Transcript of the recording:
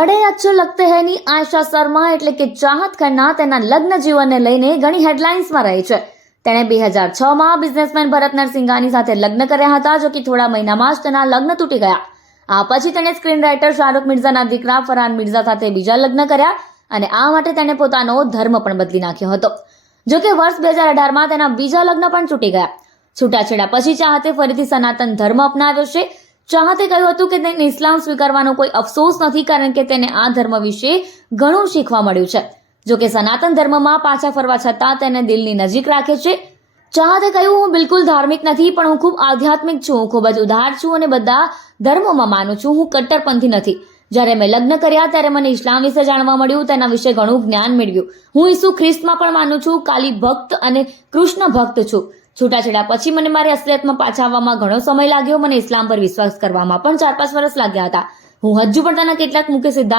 બડે અચ્છો, લગતે હૈ ની આયશા શર્મા એટલે કે ચાહત ખન્ના તેના લગ્ન જીવનને લઈને ઘણી હેડલાઇન્સમાં રહી છે. તેણે બે હજાર છ માં બિઝનેસમેન ભરત નરસિંઘાની સાથે લગ્ન કર્યા હતા, જો કે થોડા મહિનામાં જ તેના લગ્ન તૂટી ગયા. આ પછી તેણે સ્ક્રીન રાઇટર શાહરૂખ મિર્ઝાના દીકરા ફરહાન મિર્ઝા સાથે બીજા લગ્ન કર્યા અને આ માટે તેણે પોતાનો ધર્મ પણ બદલી નાખ્યો હતો. જો કે વર્ષ બે હજાર અઢારમાં તેના બીજા લગ્ન પણ તૂટી ગયા. છૂટાછેડા પછી ચાહતે ફરીથી સનાતન ધર્મ અપનાવ્યો છે ચાહતે કહ્યું હતું કે તેને ઇસ્લામ સ્વીકારવાનો કોઈ અફસોસ નથી, કારણ કે તેને આ ધર્મ વિશે ઘણું શીખવા મળ્યું છે. જો કે સનાતન ધર્મમાં પાછા ફરવા છતાં તેને દિલની નજીક રાખે છે. ચાહતે કહ્યું, હું બિલકુલ ધાર્મિક નથી, પણ હું ખૂબ આધ્યાત્મિક છું. હું ખૂબ જ ઉદાર છું અને બધા ધર્મોમાં માનું છું. હું કટ્ટરપંથી નથી. જ્યારે મેં લગ્ન કર્યા, ત્યારે મને ઇસ્લામ વિશે જાણવા મળ્યું. તેના વિશે ઘણું જ્ઞાન મેળવ્યું. હું ઈસુ ખ્રિસ્તમાં પણ માનું છું. કાલી ભક્ત અને કૃષ્ણ ભક્ત છું. છૂટાછેડા પછી મને મારી અસલિયતમાં પાછા આવવામાં ઘણો સમય લાગ્યો. મને ઇસ્લામ પર વિશ્વાસ કરવામાં પણ ચાર પાંચ વર્ષ લાગ્યા હતા. હું હજુ પણ તેના કેટલાક મુખ્ય સિદ્ધાંત